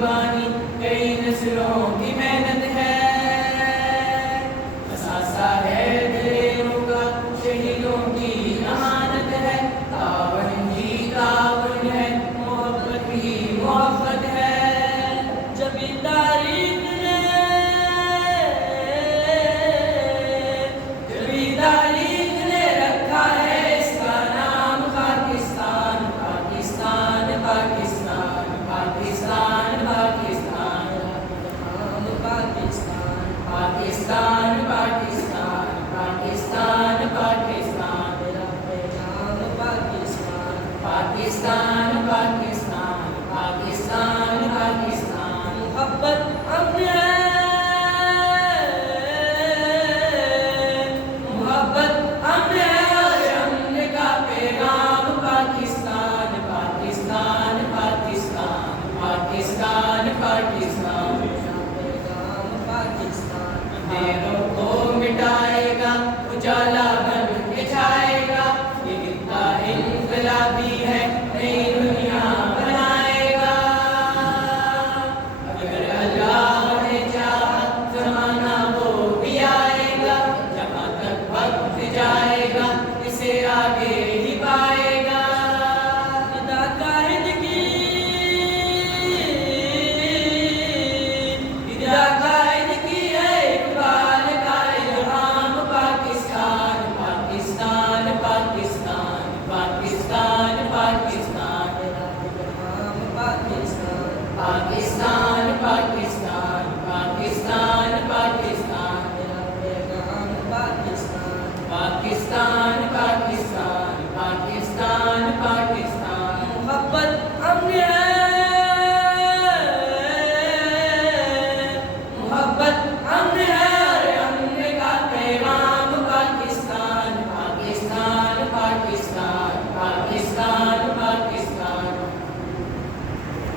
قربانی کئی نسلوں کی محنت ہے، اثاثہ ہے دلیروں کا شہیدوں کی امانت ہے، تعاون ہی تعاون ہے، محبت ہی محبت ہے، جب تاریخ نے رکھا ہے اس کا نام پاکستان، پاکستان پاکستان پاکستان پاکستان پاکستان پاکستان پاکستان پاکستان پاکستان پاکستان پاکستان پاکستان محبت امن ہے، محبت امن ہے اور امن کا پیغام پاکستان پاکستان پاکستان پاکستان پاکستان اندھیروں کو مٹائے گا، اجالا بن کے چھائے گا، یہ کتنا انقلابی ہے، نئی دنیا بنائے گا، اگر اللہ نے چاہا زمانہ وہ بھی آئے گا، جہاں تک وقت جائے گا اسے آگے ہی پائے گا، ادا قائد کی ادا قائد کی ہے اقبال کا الہام، پاکستان پاکستان پاکستان پاکستان پاکستان پاکستان